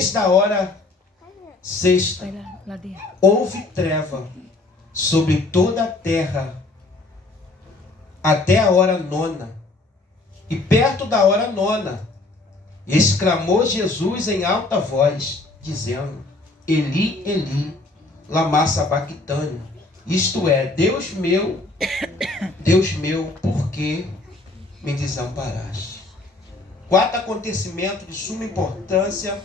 Desde a hora sexta, houve treva sobre toda a terra, até a hora nona. E perto da hora nona, exclamou Jesus em alta voz, dizendo: Eli, Eli, lama sabactani. Isto é, Deus meu, por que me desamparaste? Quarto acontecimento de suma importância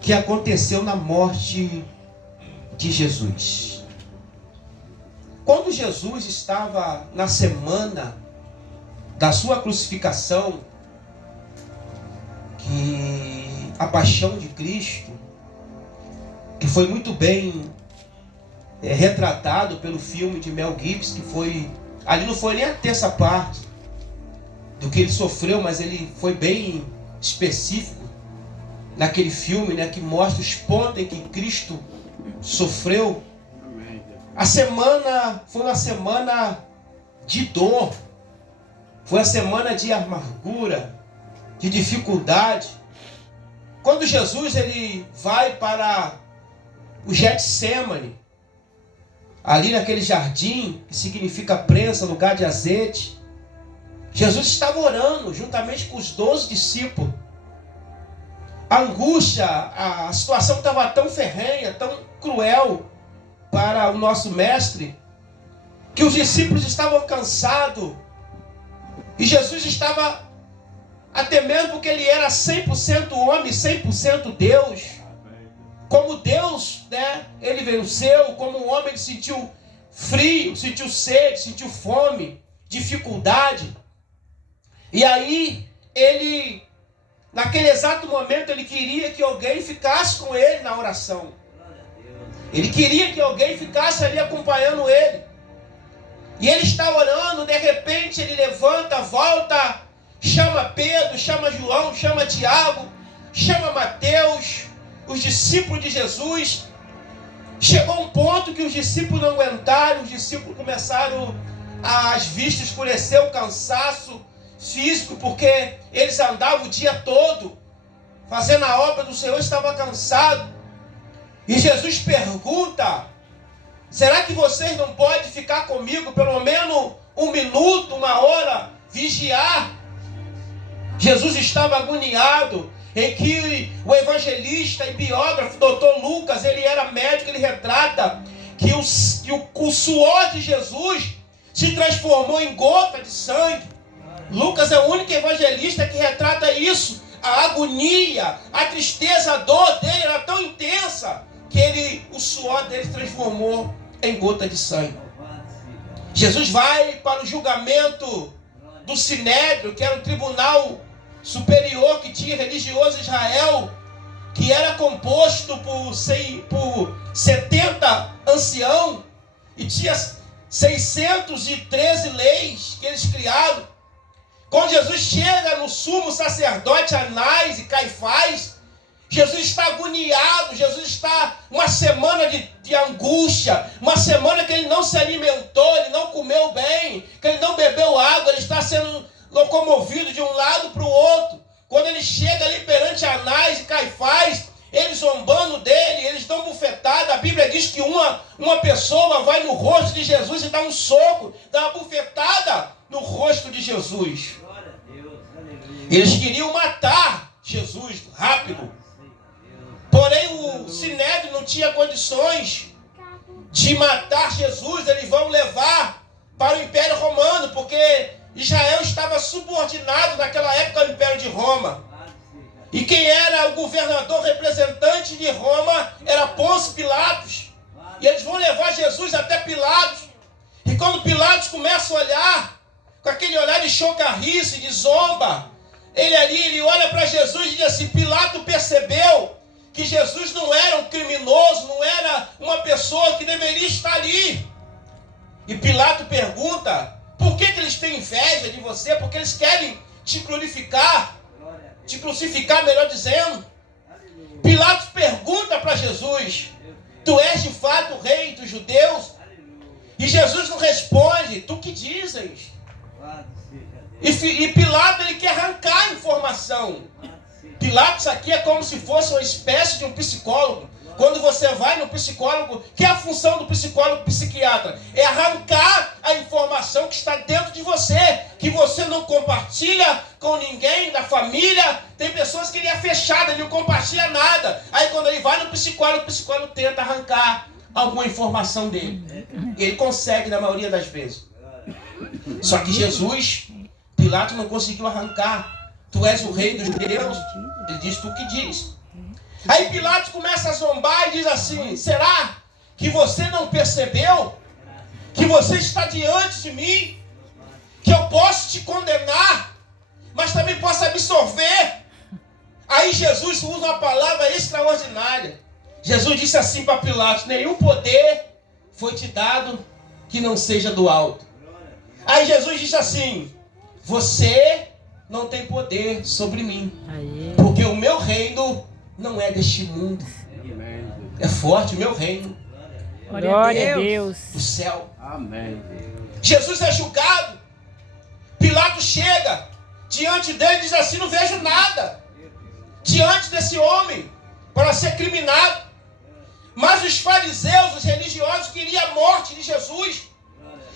que aconteceu na morte de Jesus. Quando Jesus estava na semana da sua crucificação, que a paixão de Cristo, que foi muito bem retratado pelo filme de Mel Gibson, que foi, ali não foi nem a terça parte do que ele sofreu, mas ele foi bem específico naquele filme, né, que mostra os pontos em que Cristo sofreu. A semana foi uma semana de dor, foi uma semana de amargura, de dificuldade. Quando Jesus ele vai para o Getsemane, ali naquele jardim, que significa prensa, lugar de azeite, Jesus estava orando juntamente com os 12 discípulos. A angústia, a situação estava tão ferrenha, tão cruel para o nosso mestre, que os discípulos estavam cansados. E Jesus estava até mesmo porque ele era 100% homem, 100% Deus. Como Deus, né, ele venceu, como um homem ele sentiu frio, sentiu sede, sentiu fome, dificuldade. E aí, ele, naquele exato momento, ele queria que alguém ficasse com ele na oração. Ele queria que alguém ficasse ali acompanhando ele. E ele está orando, de repente ele levanta, volta, chama Pedro, chama João, chama Tiago, chama Mateus, os discípulos de Jesus. Chegou um ponto que os discípulos não aguentaram, os discípulos começaram as vistas escurecer, o cansaço físico, porque eles andavam o dia todo fazendo a obra do Senhor, estava cansado. E Jesus pergunta: será que vocês não podem ficar comigo pelo menos 1 minuto, 1 hora, vigiar? Jesus estava agoniado, em que o evangelista e biógrafo Dr. Lucas, ele era médico, ele retrata que o suor de Jesus se transformou em gota de sangue. Lucas é o único evangelista que retrata isso. A agonia, a tristeza, a dor dele era tão intensa que o suor dele se transformou em gota de sangue. Jesus vai para o julgamento do Sinédrio, que era o tribunal superior que tinha religioso Israel, que era composto por 70 anciãos e tinha 613 leis que eles criaram. Quando Jesus chega no sumo sacerdote Anás e Caifás, Jesus está agoniado, Jesus está uma semana de angústia, uma semana que ele não se alimentou, ele não comeu bem, que ele não bebeu água, ele está sendo locomovido de um lado para o outro. Quando ele chega ali perante Anás e Caifás, eles zombando dele, eles dão bufetada. A Bíblia diz que uma pessoa vai no rosto de Jesus e dá um soco, dá uma bufetada no rosto de Jesus. Eles queriam matar Jesus rápido. Porém, o Sinédrio não tinha condições de matar Jesus. Eles vão levar para o Império Romano, porque Israel estava subordinado naquela época ao Império de Roma. E quem era o governador representante de Roma era Pôncio Pilatos. E eles vão levar Jesus até Pilatos. E quando Pilatos começa a olhar, com aquele olhar de chocarrice, de zomba, ele olha para Jesus e diz assim: Pilatos percebeu que Jesus não era um criminoso, não era uma pessoa que deveria estar ali. E Pilatos pergunta: por que eles têm inveja de você? Porque eles querem te glorificar, te crucificar, melhor dizendo. Pilatos pergunta para Jesus: tu és de fato o rei dos judeus? E Jesus não responde: tu que dizes? E Pilatos ele quer arrancar a informação. Pilatos aqui é como se fosse uma espécie de um psicólogo. Quando você vai no psicólogo, que é a função do psicólogo psiquiatra? É arrancar a informação que está dentro de você, que você não compartilha com ninguém da família. Tem pessoas que ele é fechado, ele não compartilha nada. Aí quando ele vai no psicólogo, o psicólogo tenta arrancar alguma informação dele. Ele consegue na maioria das vezes. Só que Jesus, Pilatos não conseguiu arrancar. Tu és o rei dos judeus? Ele diz, tu que diz. Aí Pilatos começa a zombar e diz assim, será que você não percebeu que você está diante de mim? Que eu posso te condenar, mas também posso absolver? Aí Jesus usa uma palavra extraordinária. Jesus disse assim para Pilatos, nenhum poder foi te dado que não seja do alto. Aí Jesus disse assim, você não tem poder sobre mim, porque o meu reino não é deste mundo. É forte o meu reino. Glória a Deus. O céu. Amém. Jesus é julgado. Pilatos chega diante dele e diz assim, não vejo nada diante desse homem para ser criminado. Mas os fariseus, os religiosos, queriam a morte de Jesus.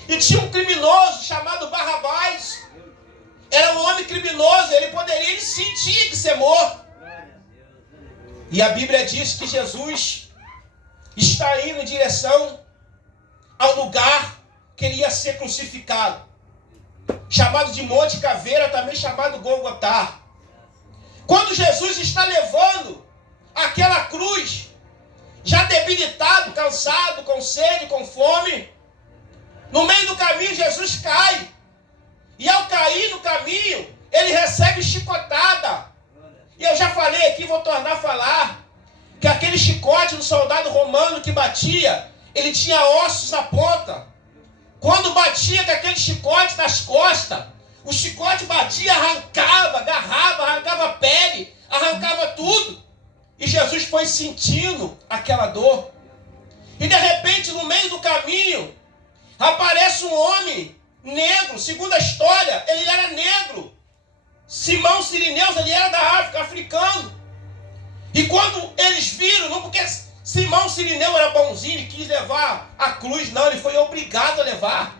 E tinha um criminoso chamado Barrabás. Era um homem criminoso, ele sentia que ser morto. E a Bíblia diz que Jesus está indo em direção ao lugar que ele ia ser crucificado, chamado de Monte Caveira, também chamado Golgotá. Quando Jesus está levando aquela cruz, já debilitado, cansado, com sede, com fome, no meio do caminho Jesus cai. E ao cair no caminho, ele recebe chicotada. E eu já falei aqui, vou tornar a falar, que aquele chicote do soldado romano que batia, ele tinha ossos na ponta. Quando batia com aquele chicote nas costas, o chicote batia, arrancava, agarrava, arrancava pele, arrancava tudo. E Jesus foi sentindo aquela dor. E de repente, no meio do caminho, aparece um homem negro. Segundo a história, ele era negro. Simão Cirineu, ele era da África, africano. E quando eles viram, não porque Simão Cirineu era bonzinho e quis levar a cruz, não, ele foi obrigado a levar.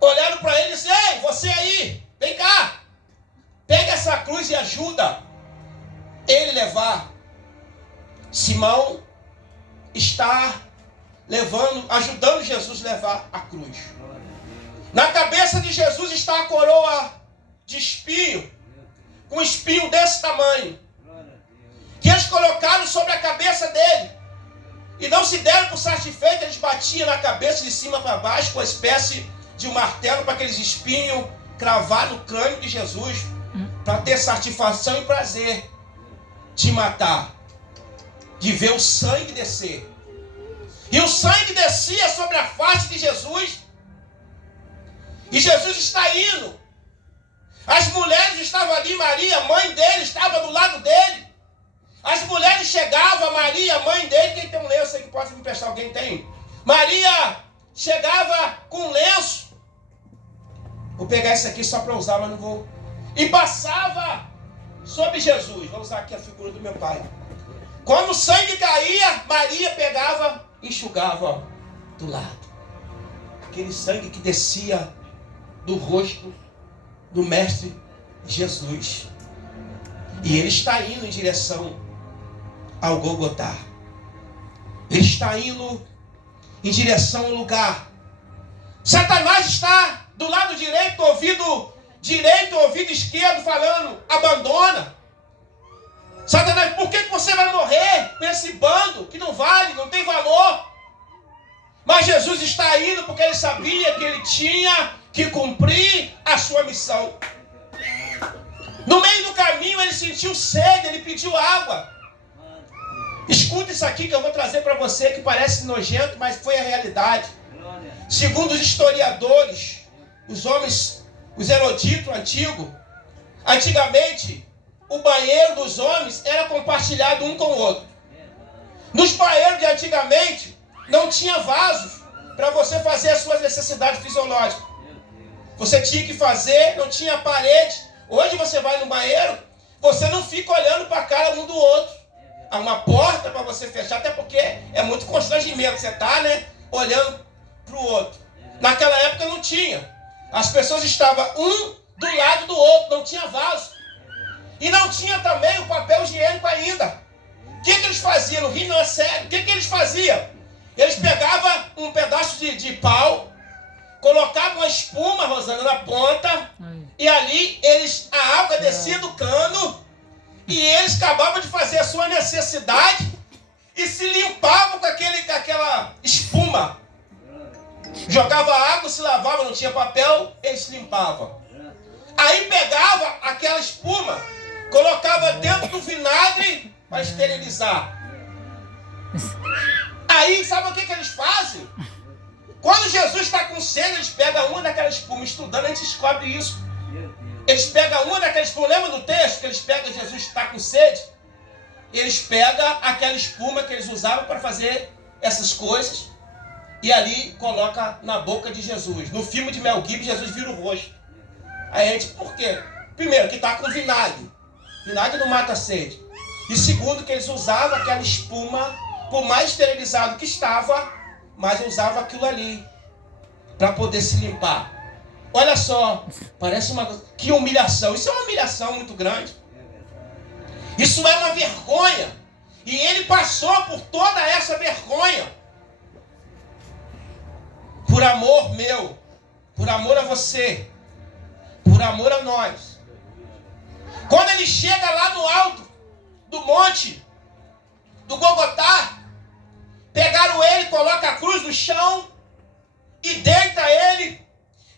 Olharam para ele e disseram, ei, você aí, vem cá, pega essa cruz e ajuda ele levar. Simão está ajudando Jesus a levar a cruz. Na cabeça de Jesus está a coroa de espinho, com um espinho desse tamanho, que eles colocaram sobre a cabeça dele, e não se deram por satisfeitos, eles batiam na cabeça de cima para baixo, com uma espécie de um martelo, para aqueles espinhos cravar no crânio de Jesus, para ter satisfação e prazer de matar, de ver o sangue descer. E o sangue descia sobre a face de Jesus, e Jesus está indo. As mulheres estavam ali, Maria, mãe dele, estava do lado dele. As mulheres chegavam, Maria, mãe dele, quem tem um lenço aí que pode me emprestar, alguém tem? Maria chegava com um lenço. Vou pegar esse aqui só para usar, mas não vou. E passava sobre Jesus. Vou usar aqui a figura do meu pai. Quando o sangue caía, Maria pegava e enxugava, ó, do lado. Aquele sangue que descia do rosto do Mestre Jesus. E ele está indo em direção ao Golgotá. Ele está indo em direção ao lugar. Satanás está do lado direito, ouvido esquerdo, falando, abandona. Satanás, por que você vai morrer com esse bando que não vale, não tem valor? Mas Jesus está indo porque ele sabia que ele tinha que cumprir a sua missão. No meio do caminho ele sentiu sede, ele pediu água. Escuta isso aqui que eu vou trazer para você, que parece nojento, mas foi a realidade. Segundo os historiadores, os homens, os eruditos antigos, antigamente o banheiro dos homens era compartilhado um com o outro. Nos banheiros de antigamente não tinha vasos para você fazer as suas necessidades fisiológicas. Você tinha que fazer, não tinha parede. Hoje você vai no banheiro, você não fica olhando para a cara um do outro. Há uma porta para você fechar, até porque é muito constrangimento. Você está, né, olhando para o outro. Naquela época não tinha. As pessoas estavam um do lado do outro, não tinha vaso. E não tinha também o papel higiênico ainda. O que eles faziam? No Rio não é sério. O que eles faziam? Eles pegavam um pedaço de pau, colocavam uma espuma, Rosana, na ponta, e ali a água descia do cano, e eles acabavam de fazer a sua necessidade e se limpavam com aquela espuma. Jogava água, se lavava, não tinha papel, eles se limpavam. Aí pegava aquela espuma, colocava dentro do vinagre para esterilizar. Aí, sabe o que eles fazem? Quando Jesus está com sede, eles pegam uma daquela espuma. Estudando, a gente descobre isso. Eles pegam uma daquela espuma. Lembra do texto que eles pegam, Jesus está com sede? Eles pegam aquela espuma que eles usavam para fazer essas coisas e ali coloca na boca de Jesus. No filme de Mel Gibson, Jesus vira o rosto. Aí a gente, por quê? Primeiro, que está com vinagre. Vinagre não mata a sede. E segundo, que eles usavam aquela espuma, por mais esterilizado que estava, mas usava aquilo ali para poder se limpar. Olha só, parece que humilhação. Isso é uma humilhação muito grande. Isso é uma vergonha. E ele passou por toda essa vergonha. Por amor meu, por amor a você, por amor a nós. Quando ele chega lá no alto do monte, do Golgotá, pegaram ele, coloca a cruz no chão e deita ele,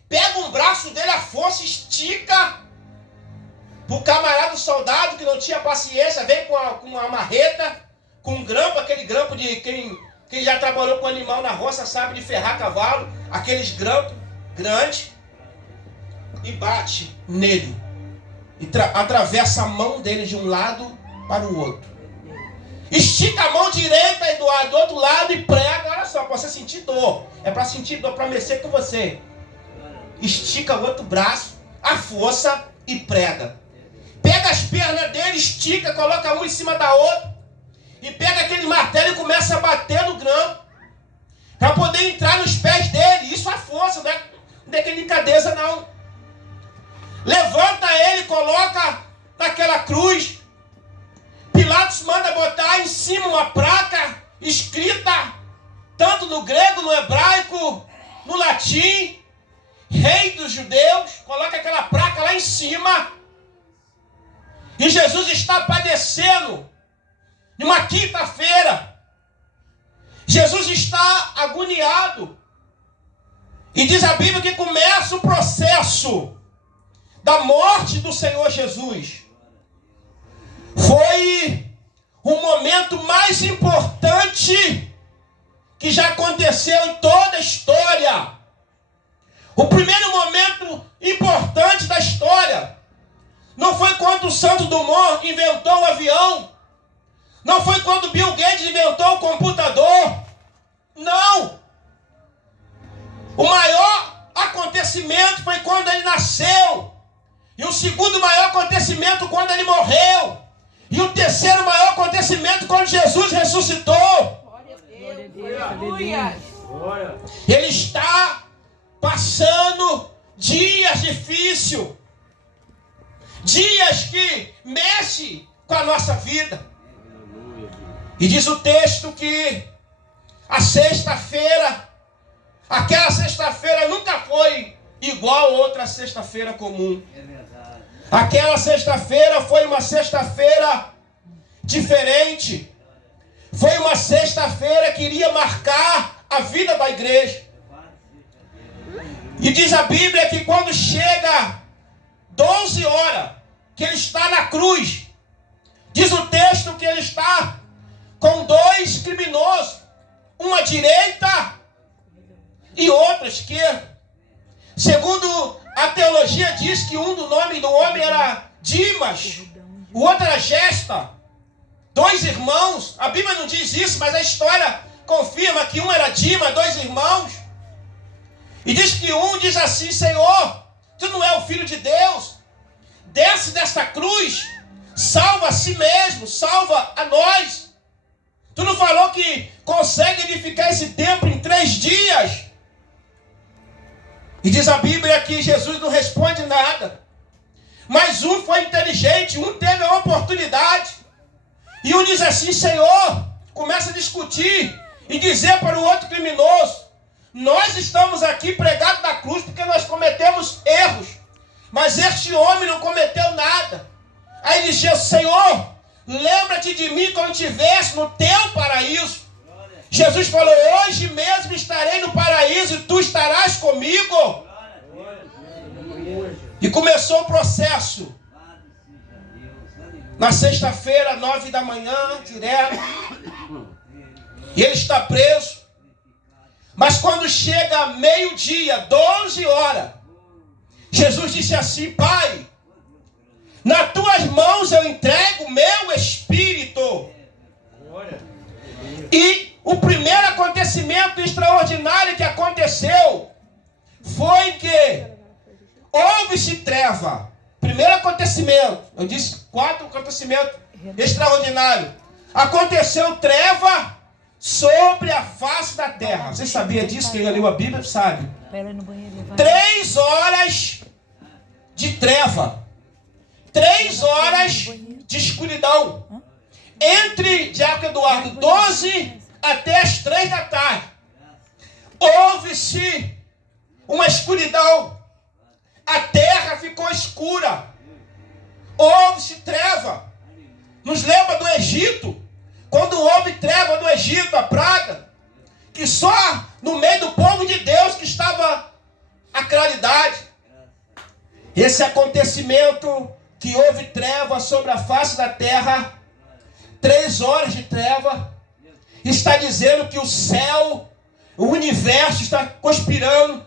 pega um braço dele, a força, estica pro camarada soldado que não tinha paciência, vem com uma marreta, com um grampo, aquele grampo de quem já trabalhou com animal na roça sabe de ferrar cavalo, aqueles grampos grandes, e bate nele. E atravessa a mão dele de um lado para o outro. Estica a mão direita e do outro lado e prega. Olha só, para você sentir dor. É para sentir dor, para mexer com você. Estica o outro braço, a força e prega. Pega as pernas dele, estica, coloca uma em cima da outra. E pega aquele martelo e começa a bater no grampo. Para poder entrar nos pés dele. Isso é força, não é delicadeza não. Levanta ele, coloca naquela cruz. Pilatos manda botar em cima uma placa escrita, tanto no grego, no hebraico, no latim, Rei dos Judeus. Coloca aquela placa lá em cima. E Jesus está padecendo numa quinta-feira. Jesus está agoniado. E diz a Bíblia que começa o processo da morte do Senhor Jesus. Foi o momento mais importante que já aconteceu em toda a história. O primeiro momento importante da história não foi quando o Santos Dumont inventou o avião. Não foi quando Bill Gates inventou o computador. Não. O maior acontecimento foi quando ele nasceu. E o segundo maior acontecimento quando ele morreu. E o terceiro maior acontecimento quando Jesus ressuscitou. Glória a Deus. Aleluia. Ele está passando dias difíceis. Dias que mexem com a nossa vida. E diz o texto que a sexta-feira, aquela sexta-feira nunca foi igual a outra sexta-feira comum. Aquela sexta-feira foi uma sexta-feira diferente. Foi uma sexta-feira que iria marcar a vida da igreja. E diz a Bíblia que quando chega 12 horas, que ele está na cruz, diz o texto que ele está com dois criminosos, uma à direita e outra à esquerda. Segundo a teologia diz que um do nome do homem era Dimas, o outro era Gesta. Dois irmãos, a Bíblia não diz isso, mas a história confirma que um era Dimas, dois irmãos. E diz que um diz assim: Senhor, tu não é o Filho de Deus? Desce desta cruz, salva a si mesmo, salva a nós. Tu não falou que consegue edificar esse templo em 3 dias? E diz a Bíblia que Jesus não responde nada. Mas um foi inteligente, um teve a oportunidade. E um diz assim: Senhor, começa a discutir e dizer para o outro criminoso: nós estamos aqui pregados na cruz porque nós cometemos erros, mas este homem não cometeu nada. Aí ele disse: Senhor, lembra-te de mim quando estivesse no teu paraíso. Jesus falou: hoje mesmo estarei no paraíso e tu estarás comigo. E começou o processo. Na sexta-feira, 9 da manhã, direto. E ele está preso. Mas quando chega meio-dia, 12 horas, Jesus disse assim: Pai, nas tuas mãos eu entrego o meu espírito. E o primeiro acontecimento extraordinário que aconteceu foi que houve-se treva. Primeiro acontecimento, eu disse 4 acontecimentos extraordinários. Aconteceu treva sobre a face da terra. Você sabia disso? Quem já leu a Bíblia sabe. 3 horas de treva. 3 horas de escuridão. Entre, Diácono Eduardo, 12 até as 3 da tarde. Houve-se uma escuridão. A terra ficou escura. Houve-se treva. Nos lembra do Egito? Quando houve treva no Egito, a praga, que só no meio do povo de Deus que estava a claridade. Esse acontecimento que houve treva sobre a face da terra, 3 horas de treva, está dizendo que o céu, o universo está conspirando,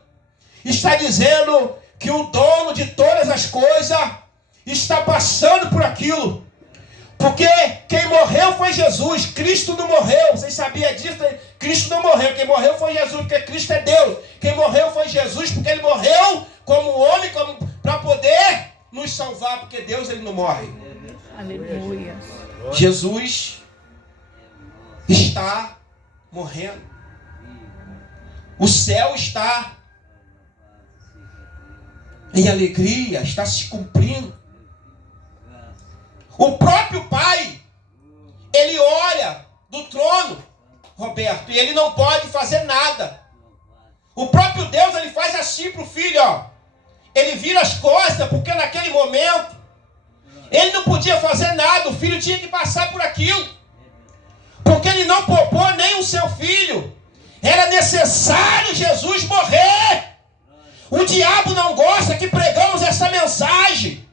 está dizendo que o dono de todas as coisas está passando por aquilo. Porque quem morreu foi Jesus, Cristo não morreu. Vocês sabiam disso? Cristo não morreu, quem morreu foi Jesus, porque Cristo é Deus. Quem morreu foi Jesus, porque ele morreu como homem, para poder nos salvar, porque Deus ele não morre. Aleluia. Jesus está morrendo. O céu está em alegria, está se cumprindo. O próprio Pai, ele olha do trono, Roberto, e ele não pode fazer nada. O próprio Deus, ele faz assim para o filho, ó. Ele vira as costas, porque naquele momento, ele não podia fazer nada, o filho tinha que passar por aquilo. Porque ele não poupou nem o seu filho. Era necessário Jesus morrer. O diabo não gosta que pregamos essa mensagem.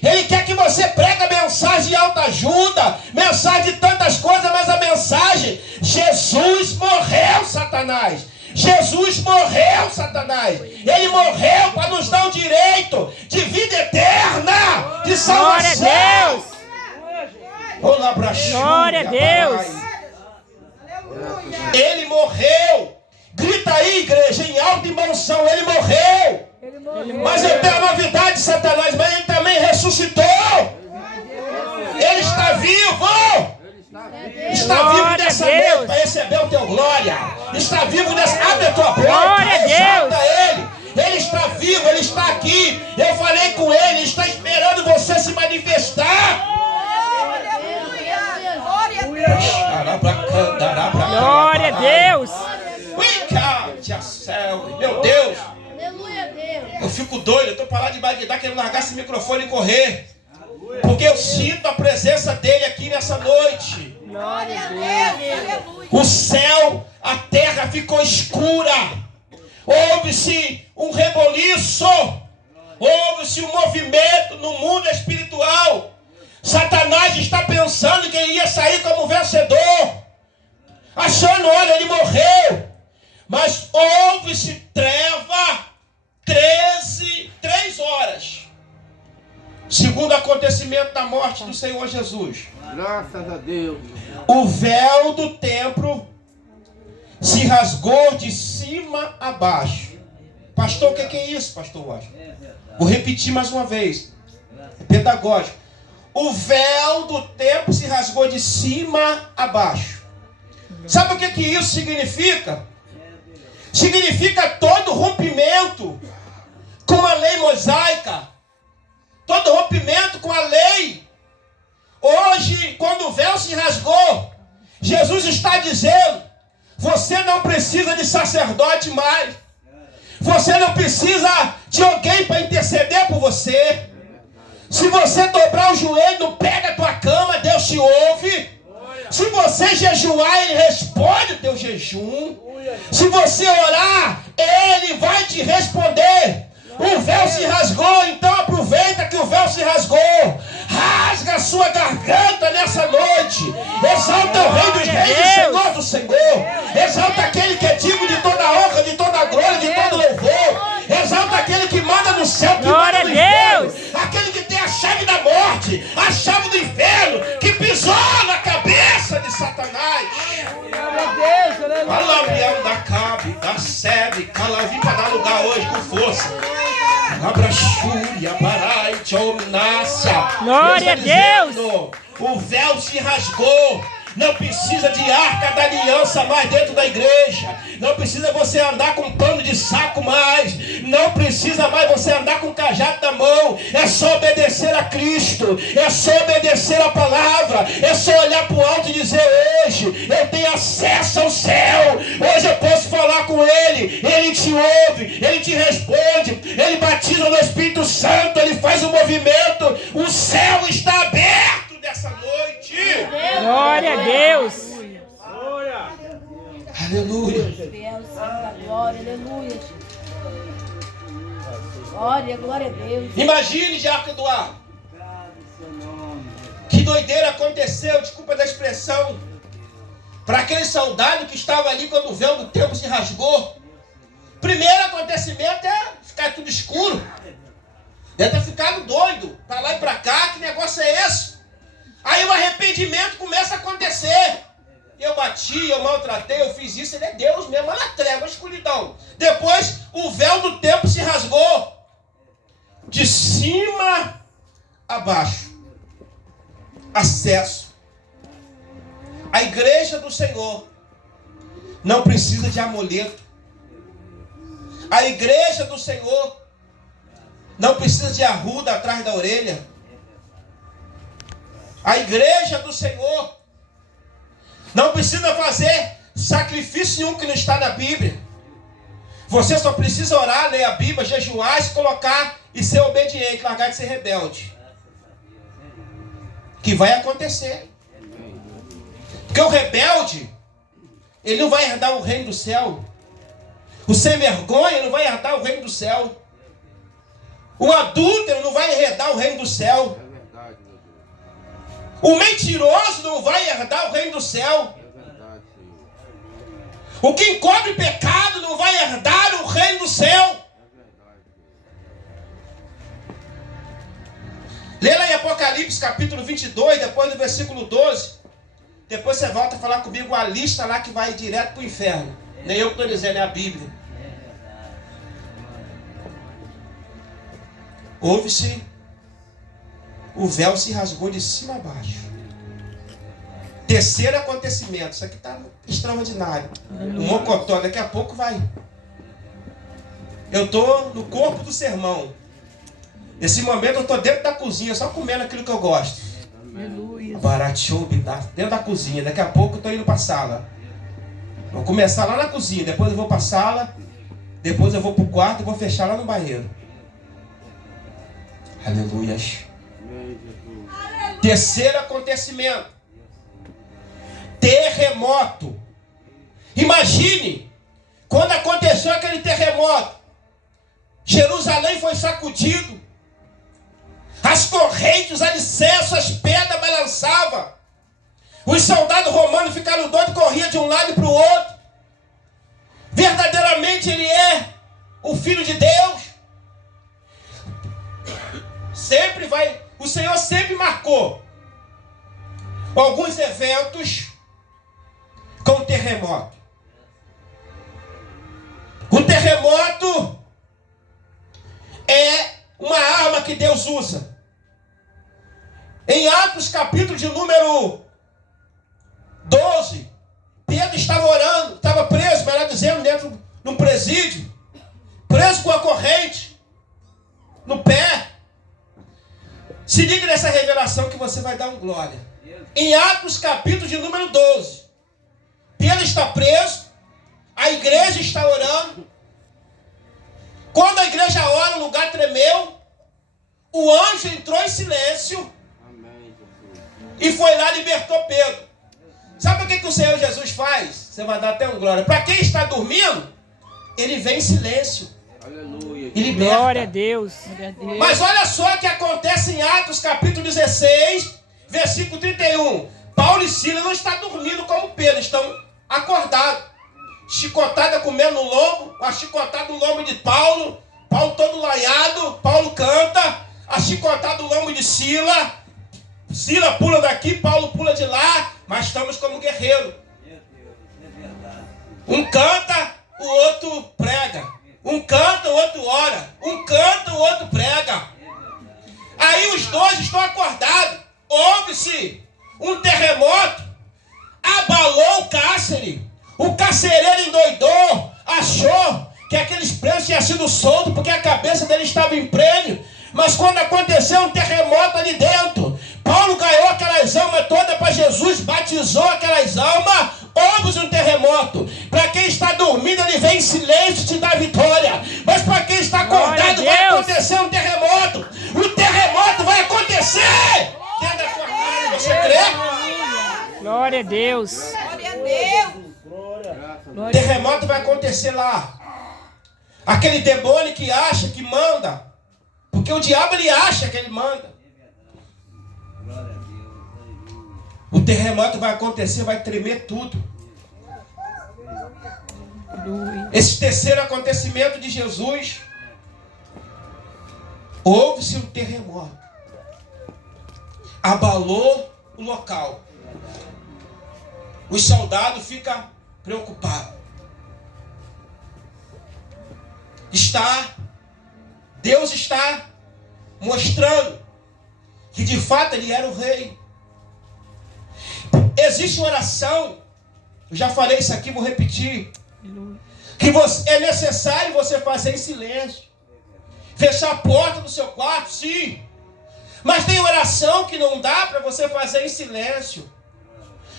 Ele quer que você pregue a mensagem de autoajuda, mensagem de tantas coisas, mas a mensagem: Jesus morreu, Satanás. Jesus morreu, Satanás. Ele morreu para nos dar o direito de vida eterna, de salvação. Glória a Deus. Glória a Deus. Ele morreu. Grita aí, igreja, em alta e bom som. Ele morreu. Mas eu tenho a novidade, Satanás, mas ele também ressuscitou. Ele está vivo. Está vivo dessa noite para receber o teu glória. Está vivo dessa. Abre a tua boca. Exalta ele. Ele está vivo, ele está aqui. Eu falei com ele, está esperando você se manifestar. Glória a Deus. Meu Deus. Eu fico doido, eu estou parado de Bagdá querendo largar esse microfone e correr. Porque eu sinto a presença dele aqui nessa noite. Glória a Deus. O céu, a terra ficou escura. Houve-se um reboliço. Houve-se um movimento no mundo espiritual. Satanás está pensando que ele ia sair como vencedor. Achando, olha, ele morreu. Mas houve-se treva. 3 horas. Segundo acontecimento da morte do Senhor Jesus. Graças a Deus. O véu do templo se rasgou de cima a baixo. Pastor, o que é isso, pastor Washington? Vou repetir mais uma vez. Pedagógico. o véu do templo se rasgou de cima a baixo. Sabe o que isso significa? Significa todo rompimento com a lei mosaica, todo rompimento com a lei. Hoje, quando o véu se rasgou, Jesus está dizendo: você não precisa de sacerdote mais, você não precisa de alguém para interceder por você. Se você dobrar o joelho no pé da tua cama, Deus te ouve. Se você jejuar, Ele responde o teu jejum. Se você orar, Ele vai te responder. O véu se rasgou, então aproveita que o véu se rasgou. Rasga a sua garganta nessa noite. Exalta o Rei dos Reis e Senhor do Senhor. Exalta aquele que é digno de toda honra, de toda glória, de todo louvor. Exalta aquele que manda no céu, que manda no inferno. Aquele que tem a chave da morte, a chave do inferno, que pisou na cabeça de Satanás. Alabião da Cabe, da Sebe, Calavim para dar lugar hoje com força. Abraxúria, Barai, Tchauminácia. Glória a Deus! O véu se rasgou. Não precisa de arca da aliança mais dentro da igreja. Não precisa você andar com pano de saco mais. Não precisa mais você andar com cajado na mão. É só obedecer a Cristo. É só obedecer a palavra. É só olhar para o alto e dizer: hoje eu tenho acesso ao céu. Hoje eu posso falar com Ele. Ele te ouve. Ele te responde. Ele batiza no Espírito Santo. Ele faz um movimento. O céu está aberto nessa noite. Glória a Deus! Aleluia! Glória, aleluia! Glória a Deus! Imagine, Diácono Eduardo, que doideira aconteceu, desculpa da expressão, para aquele soldado que estava ali quando o véu do templo se rasgou. Primeiro acontecimento é ficar tudo escuro. Deve ter ficado doido, para lá e para cá, que negócio é esse? Aí o arrependimento começa a acontecer. Eu bati, eu maltratei, eu fiz isso. Ele é Deus mesmo, olha a treva, a escuridão. Depois o véu do templo se rasgou de cima a baixo. Acesso. A igreja do Senhor não precisa de amuleto. A igreja do Senhor não precisa de arruda atrás da orelha. A igreja do Senhor não precisa fazer sacrifício nenhum que não está na Bíblia. Você só precisa orar, ler a Bíblia, jejuar, se colocar e ser obediente, largar de ser rebelde. Que vai acontecer. Porque o rebelde, ele não vai herdar o reino do céu. O sem vergonha não vai herdar o reino do céu. O adúltero não vai herdar o reino do céu. O mentiroso não vai herdar o reino do céu. O que encobre pecado não vai herdar o reino do céu. Lê lá em Apocalipse capítulo 22, depois do versículo 12. Depois você volta a falar comigo a lista lá que vai direto para o inferno. Nem eu que estou dizendo, é a Bíblia. Ouve-se, o véu se rasgou de cima a baixo. Terceiro acontecimento, isso aqui está extraordinário. O mocotó, daqui a pouco vai. Eu estou no corpo do sermão. Nesse momento eu estou dentro da cozinha, só comendo aquilo que eu gosto. Barachoube, dentro da cozinha. Daqui a pouco eu estou indo para a sala. Vou começar lá na cozinha, depois eu vou para a sala, depois eu vou para o quarto e vou fechar lá no banheiro. Aleluias. Terceiro acontecimento. Terremoto. Imagine, quando aconteceu aquele terremoto, Jerusalém foi sacudido, as correntes, os alicerces, as pedras balançavam, os soldados romanos ficaram doidos, corriam de um lado para o outro. Verdadeiramente ele é o Filho de Deus. Sempre vai, o Senhor sempre marcou alguns eventos com terremoto. O terremoto é uma arma que Deus usa. Em Atos, capítulo de número 12, Pedro estava orando, estava preso, melhor dizendo, dentro de um presídio, preso com a corrente no pé. Se liga nessa revelação que você vai dar um glória. Em Atos, capítulo de número 12, Pedro está preso, a igreja está orando. Quando a igreja ora, o lugar tremeu, o anjo entrou em silêncio e foi lá e libertou Pedro. Sabe o que o Senhor Jesus faz? Você vai dar até um glória. Para quem está dormindo, ele vem em silêncio. Aleluia. E liberta. Glória a Deus. Mas olha só o que acontece em Atos capítulo 16, versículo 31. Paulo e Silas não estão dormindo como Pedro, estão acordados. Chicotada comendo no lombo, a chicotada no lombo de Paulo, Paulo todo laiado, Paulo canta, a chicotada no lombo de Silas, Silas pula daqui, Paulo pula de lá, mas estamos como guerreiro. Um canta, o outro prega. Um canta, o outro ora. Um canta, o outro prega. Aí os dois estão acordados. Houve-se um terremoto, abalou o cárcere. O carcereiro endoidou, achou que aqueles presos tinham sido soltos porque a cabeça dele estava em prêmio. Mas quando aconteceu um terremoto ali dentro, Paulo ganhou aquelas almas todas para Jesus, batizou aquelas almas, houve um terremoto. Para quem está dormindo, ele vem em silêncio e te dá vitória. Mas para quem está acordado, vai acontecer um terremoto. O terremoto vai acontecer dentro da tua casa. Você crê? Glória a Deus. Glória a Deus. O terremoto vai acontecer lá. Aquele demônio que acha que manda, porque o diabo ele acha que ele manda. O terremoto vai acontecer, vai tremer tudo. Esse terceiro acontecimento de Jesus, houve-se um terremoto, abalou o local. Os soldados ficam preocupados. Deus está mostrando que de fato ele era o rei. Existe oração, eu já falei isso aqui, vou repetir, que é necessário você fazer em silêncio. Fechar a porta do seu quarto, sim. Mas tem oração que não dá para você fazer em silêncio.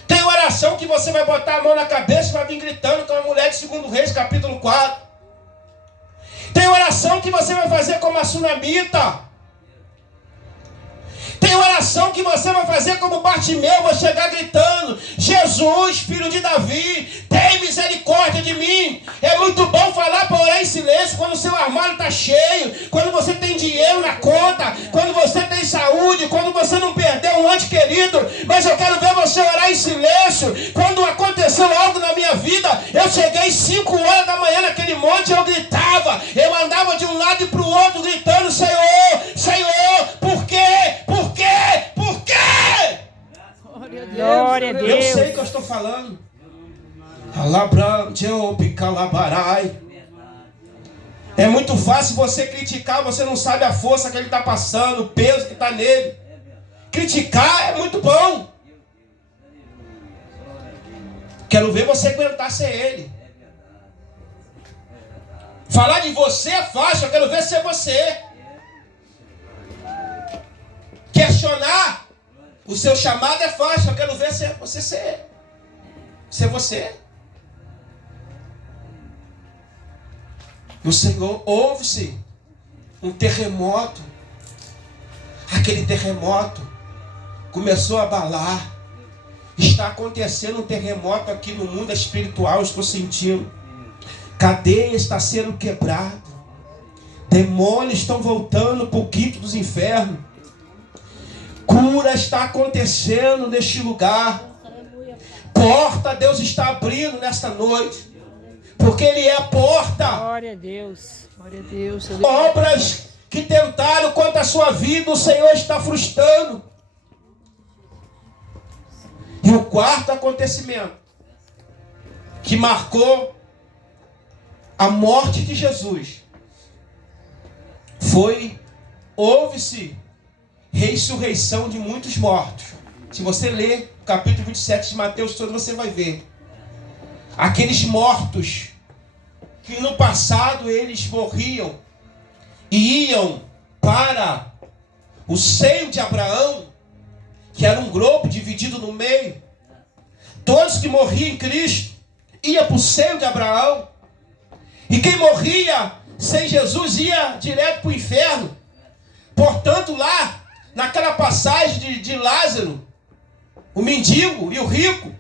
Tem oração que você vai botar a mão na cabeça e vai vir gritando como a mulher de 2 Reis, capítulo 4. Tem oração que você vai fazer como a sunamita. Tem oração que você vai fazer como Bartimeu, vai chegar gritando: Jesus, filho de Davi, tem misericórdia de mim. É muito bom falar para orar em silêncio quando o seu armário está cheio, quando você tem dinheiro na conta, quando você tem saúde, quando você não perdeu um ente querido. Mas eu quero ver você orar em silêncio. Quando aconteceu algo na minha vida, eu cheguei 5 horas da manhã naquele monte, eu gritava, eu andava de um lado e para o outro gritando: Senhor, Senhor, por quê? Por quê? Por quê? Glória a Deus. Eu sei que eu estou falando. É muito fácil você criticar, você não sabe a força que ele está passando, o peso que está nele. Criticar é muito bom. Quero ver você aguentar ser ele. Falar de você é fácil, eu quero ver ser você. Questionar o seu chamado é fácil, eu quero ver você ser você. O Senhor, houve-se um terremoto. Aquele terremoto começou a abalar. Está acontecendo um terremoto aqui no mundo espiritual, estou sentindo. Cadeia está sendo quebrada. Demônios estão voltando para o quinto dos infernos. Cura está acontecendo neste lugar. Porta Deus está abrindo nesta noite. Porque Ele é a porta. Glória a Deus. Glória a Deus. Obras que tentaram contra a sua vida, o Senhor está frustrando. E o quarto acontecimento que marcou a morte de Jesus houve-se ressurreição de muitos mortos. Se você ler o capítulo 27 de Mateus todo, você vai ver. Aqueles mortos que no passado eles morriam e iam para o seio de Abraão, que era um globo dividido no meio. Todos que morriam em Cristo iam para o seio de Abraão. E quem morria sem Jesus ia direto para o inferno. Portanto, lá, naquela passagem de Lázaro, o mendigo e o rico,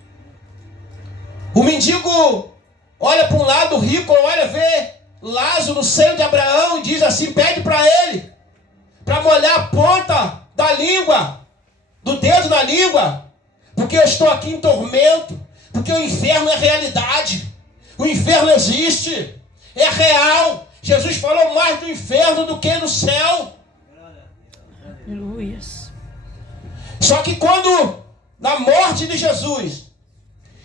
o mendigo olha para um lado, o rico olha, vê Lázaro no seio de Abraão e diz assim, pede para ele, para molhar a ponta da língua, do dedo na língua, porque eu estou aqui em tormento, porque o inferno é realidade, o inferno existe, é real. Jesus falou mais do inferno do que no céu. Aleluia. Só que quando, na morte de Jesus,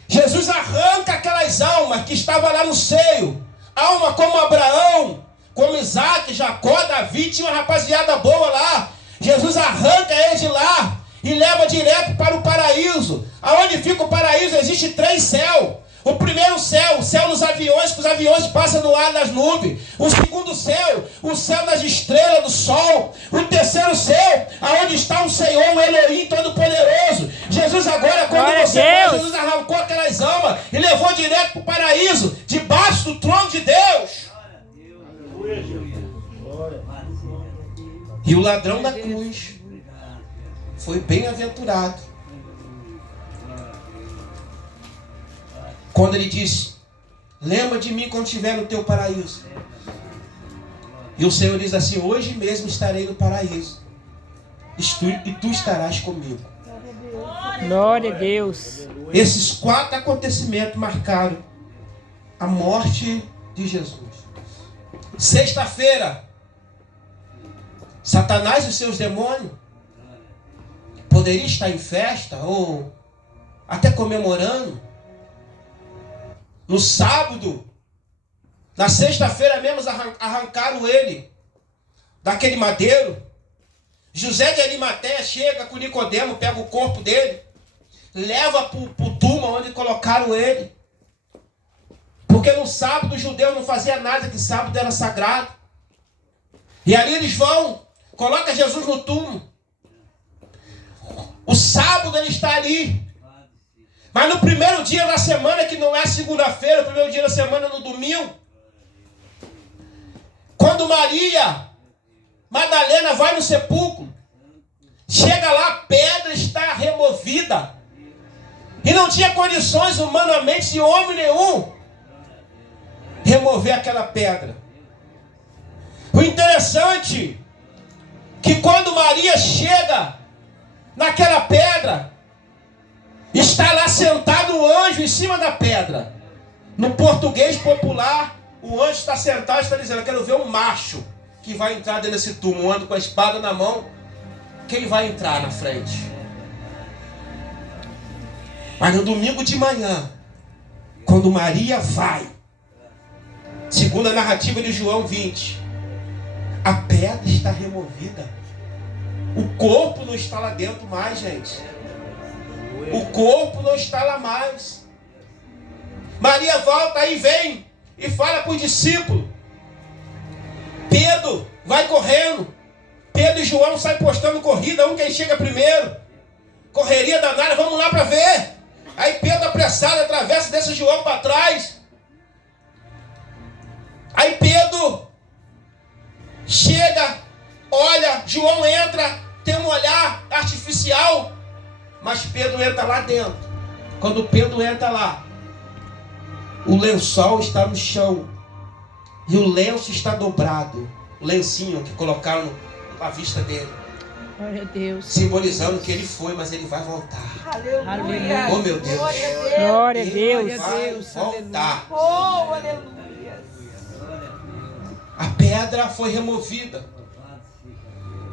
Jesus arranca aquelas almas que estavam lá no seio, alma como Abraão, como Isaac, Jacó, Davi, tinha uma rapaziada boa lá. Jesus arranca eles de lá e leva direto para o paraíso. Aonde fica o paraíso existe 3 céus. O primeiro céu, o céu dos aviões, que os aviões passam no ar das nuvens. O segundo céu, o céu das estrelas, do sol. O terceiro céu, aonde está o Senhor, o Elohim Todo-Poderoso. Jesus agora, quando você vai, Jesus arrancou aquelas almas e levou direto para o paraíso, debaixo do trono de Deus. E o ladrão da cruz foi bem-aventurado quando ele disse, lembra de mim quando estiver no teu paraíso. E o Senhor diz assim, hoje mesmo estarei no paraíso, e tu estarás comigo. Glória a Deus. Esses 4 acontecimentos marcaram a morte de Jesus. Sexta-feira, Satanás e os seus demônios poderiam estar em festa ou até comemorando. No sábado, na sexta-feira mesmo, arrancaram ele daquele madeiro. José de Arimateia chega com Nicodemo, pega o corpo dele, leva para o túmulo onde colocaram ele. Porque no sábado os judeus não faziam nada, que sábado era sagrado. E ali eles vão, coloca Jesus no túmulo. O sábado ele está ali. Mas no primeiro dia da semana, que não é segunda-feira, o primeiro dia da semana no domingo, quando Maria Madalena vai no sepulcro, chega lá, a pedra está removida. E não tinha condições humanamente de homem nenhum remover aquela pedra. O interessante que quando Maria chega naquela pedra, está lá sentado um anjo em cima da pedra. No português popular, o anjo está sentado e está dizendo, eu quero ver um macho que vai entrar dentro desse túmulo, ando com a espada na mão. Quem vai entrar na frente? Mas no domingo de manhã, quando Maria vai, segundo a narrativa de João 20, a pedra está removida. O corpo não está lá dentro mais, gente. O corpo não está lá mais. Maria volta aí, vem e fala para os discípulos. Pedro vai correndo. Pedro e João saem postando corrida, quem chega primeiro. Correria danada, vamos lá para ver. Aí Pedro apressado atravessa, deixa João para trás. Aí Pedro chega, olha, João entra, tem um olhar artificial. Mas Pedro entra lá dentro. Quando Pedro entra lá, o lençol está no chão. E o lenço está dobrado. O lencinho que colocaram à vista dele. Glória a Deus. Simbolizando que ele foi, mas ele vai voltar. Aleluia. Oh, meu Deus. Glória a Deus. Ele vai voltar. Oh, aleluia. A pedra foi removida.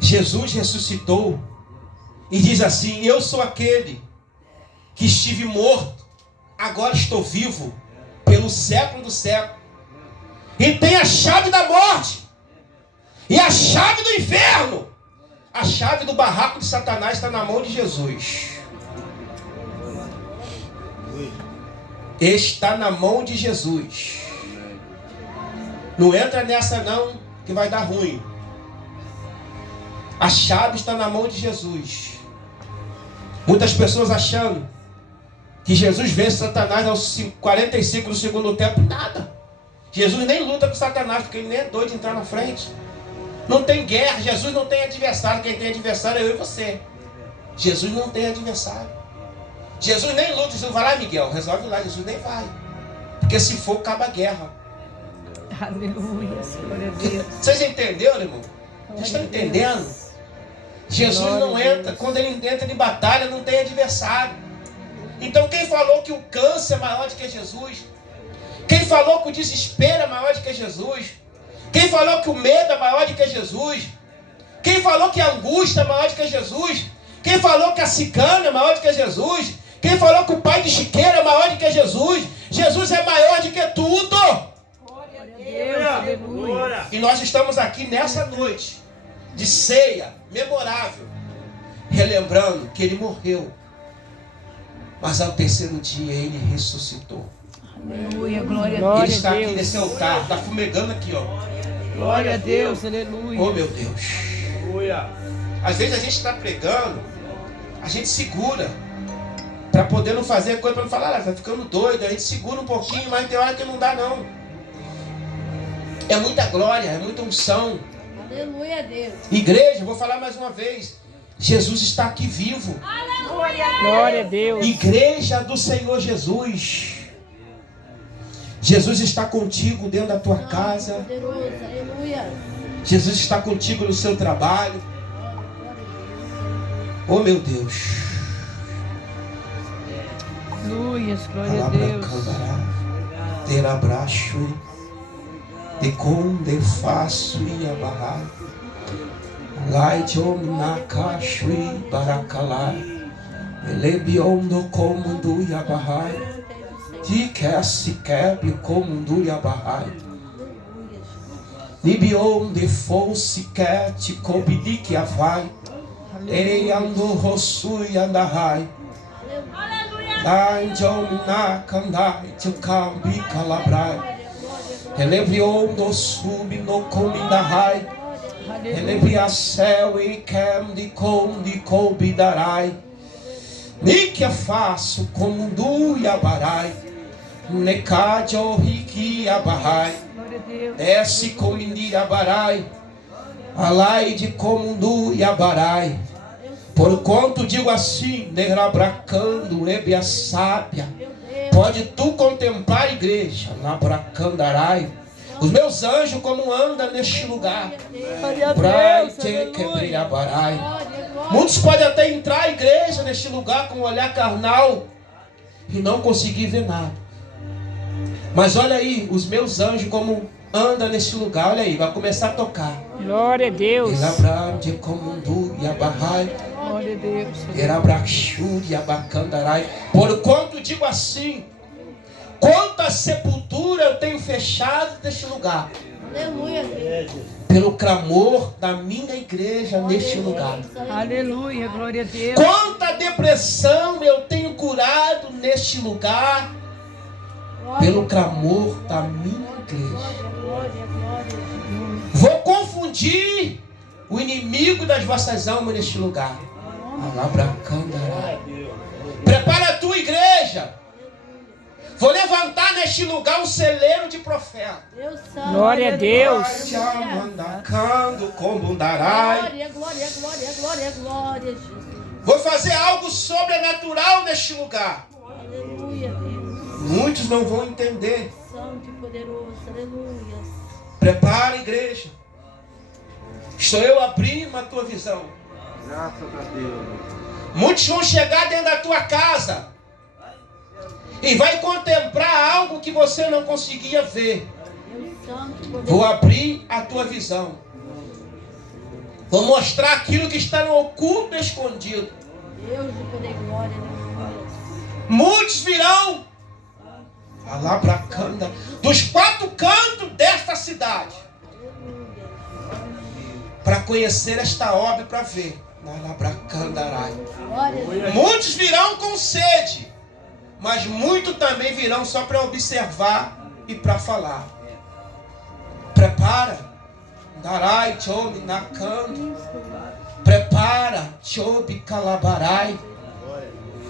Jesus ressuscitou. E diz assim, eu sou aquele que estive morto, agora estou vivo, pelo século do século. E tem a chave da morte, e a chave do inferno. a chave do barraco de Satanás está na mão de Jesus. Está na mão de Jesus. Não entra nessa não, que vai dar ruim. A chave está na mão de Jesus. Muitas pessoas achando que Jesus vence Satanás aos 45 do segundo tempo. Nada. Jesus nem luta com Satanás, porque ele nem é doido de entrar na frente. Não tem guerra. Jesus não tem adversário. Quem tem adversário é eu e você. Jesus não tem adversário. Jesus nem luta. Jesus vai lá, Miguel, resolve lá. Jesus nem vai. Porque se for, acaba a guerra. Aleluia, glória a Deus. Vocês entenderam, irmão? Vocês estão entendendo? Jesus não entra. Quando ele entra em batalha, não tem adversário. Então quem falou que o câncer é maior do que Jesus? Quem falou que o desespero é maior do que Jesus? Quem falou que o medo é maior do que Jesus? Quem falou que a angústia é maior do que Jesus? Quem falou que a cigana é maior do que Jesus? Quem falou que o pai de chiqueiro é maior do que Jesus? Jesus é maior do que tudo. Glória a Deus, aleluia. E nós estamos aqui nessa noite de ceia memorável, relembrando que ele morreu, mas ao terceiro dia ele ressuscitou. Aleluia, glória a Ele Deus. está aqui nesse altar, está fumegando aqui, ó. Glória a Deus, aleluia. Oh, meu Deus. Às vezes a gente está pregando, a gente segura para poder não fazer coisa, para não falar, vai ficando doido. A gente segura um pouquinho, mas tem hora que não dá não. É muita glória, é muita unção. Aleluia a Deus. Igreja, vou falar mais uma vez, Jesus está aqui vivo. Glória a Deus. Igreja do Senhor Jesus. Jesus está contigo dentro da tua casa. Poderoso, aleluia. Jesus está contigo no seu trabalho. Oh, meu Deus. Aleluia, glória a Deus. Terabracho de conde faço e abarrai. Lai jom na kashui barakalai. Elebiondo comundo e abarrai. De que se quebre comundo e abarrai. Libionde fosse que te cobidi que avai. Ereando rosso e andarrai. Lai jom na kandai te cambi calabrai. Elebiondo sub no comindarrai. Elebia céu e quem de conde cobidarai. Ni que faço comundo e abarai. Necadio riki abarrai. Desce comindi abarai. Alai de comundu e abarai. Porquanto digo assim, derabracando rebia sábia. Pode tu contemplar a igreja, nabracandarai. Os meus anjos como andam neste lugar. Muitos podem até entrar à igreja neste lugar com um olhar carnal e não conseguir ver nada. Mas olha aí, os meus anjos como andam neste lugar. Olha aí, vai começar a tocar. Glória a Deus. Glória a Deus. Porquanto digo assim, quanta sepultura eu tenho fechado neste lugar. Aleluia. Pelo clamor da minha igreja neste lugar. Aleluia, glória a Deus. Quanta depressão eu tenho curado neste lugar. Pelo clamor da minha igreja. Vou confundir o inimigo das vossas almas neste lugar. Prepara a tua igreja. Vou levantar neste lugar um celeiro de profeta. Glória a Deus. Glória, glória, glória, glória, glória, Jesus. Vou fazer algo sobrenatural neste lugar. Aleluia, Deus. Muitos não vão entender. Santo e poderoso, aleluia. Prepara a igreja. Estou eu abrindo a tua visão. Graças a Deus. Muitos vão chegar dentro da tua casa e vai contemplar algo que você não conseguia ver. Vou abrir a tua visão. Vou mostrar aquilo que está no oculto e escondido. Deus de poder e glória, aleluia. Muitos virão dos quatro cantos desta cidade. para conhecer esta obra e para ver. Nalabracandarai. Glória a Deus. Muitos virão com sede, mas muitos também virão só para observar e para falar. Prepara. Darai, Chobi, Nakando. Prepara, Chobi, Calabarai.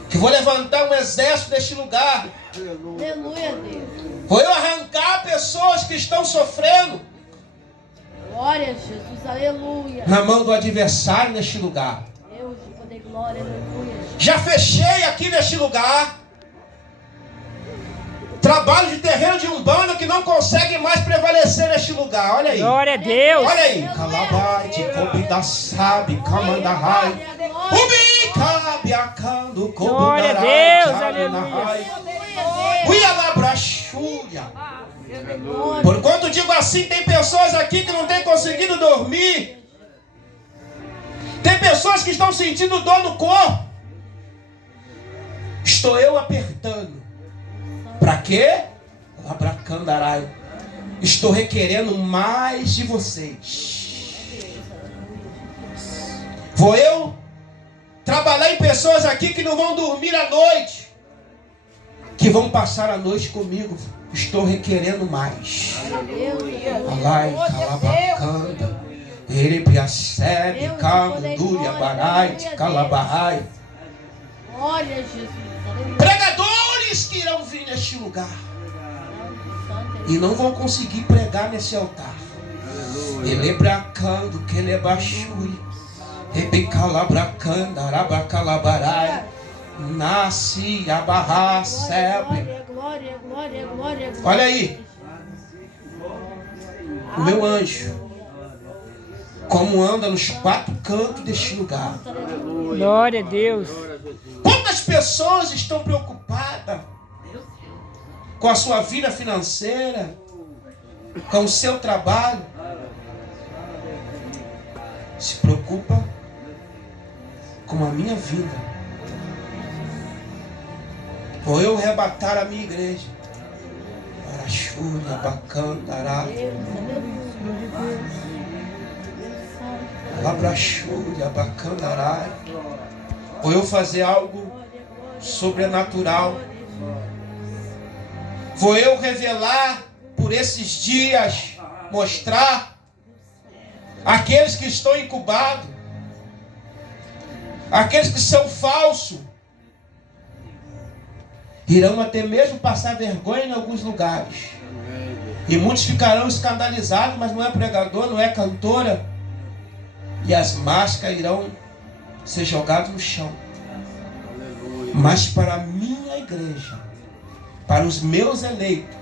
Que vou levantar um exército deste lugar. Aleluia, Deus. Vou eu arrancar pessoas que estão sofrendo Glória a Jesus. Aleluia. na mão do adversário neste lugar. Deus de poder, glória. Aleluia. Já fechei aqui neste lugar trabalho de terreiro de Umbanda que não consegue mais prevalecer neste lugar. Olha aí. Glória a Deus. Olha aí. Calabai, de Cobida Sabe, Camandarai. Ubi, Cabiacando, Glória a Cobudarai, Deus, Jaminarai. Aleluia. Uialabraxúria. Por enquanto digo assim, tem pessoas aqui que não têm conseguido dormir. Tem pessoas que estão sentindo dor no corpo. Estou eu apertando. Para quê? Abracandarai. Estou requerendo mais de vocês. Vou eu trabalhar em pessoas aqui que não vão dormir à noite, que vão passar a noite comigo. Estou requerendo mais. Alai, calabacanda, erebriacebe, camduria, barai, calabarai. Glória a Jesus. Aleluia. Pregadores que irão vir neste lugar e não vão conseguir pregar nesse altar. Elebracando, quelebaxui, rebecalabracanda, arabacalabarai, nasce, abarra, sebre. Glória, glória, glória, glória. Olha aí, o meu anjo, como anda nos quatro cantos deste lugar. Glória a Deus. Quantas pessoas estão preocupadas com a sua vida financeira, com o seu trabalho? Se preocupa com a minha vida. Vou eu arrebatar a minha igreja. Arachúria, bacandará. Labrachúria, bacandará. Vou eu fazer algo sobrenatural. Vou eu revelar por esses dias, mostrar aqueles que estão incubados, aqueles que são falsos, irão até mesmo passar vergonha em alguns lugares. E muitos ficarão escandalizados, mas não é pregador, não é cantora. E as máscaras irão ser jogadas no chão. Mas para a minha igreja, para os meus eleitos,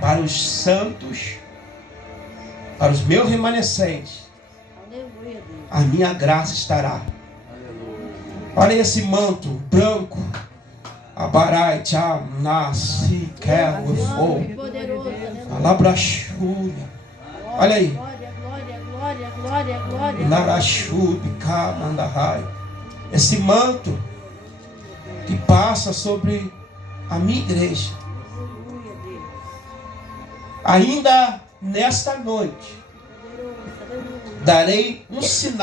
para os santos, para os meus remanescentes, a minha graça estará. Olha esse manto branco. Abarai, tchau, nasci, quero, vou. Alabrachúria. Olha aí. Glória, glória, glória, glória. Narachúbi, Kamandarai. Esse manto que passa sobre a minha igreja. Ainda nesta noite, darei um sinal.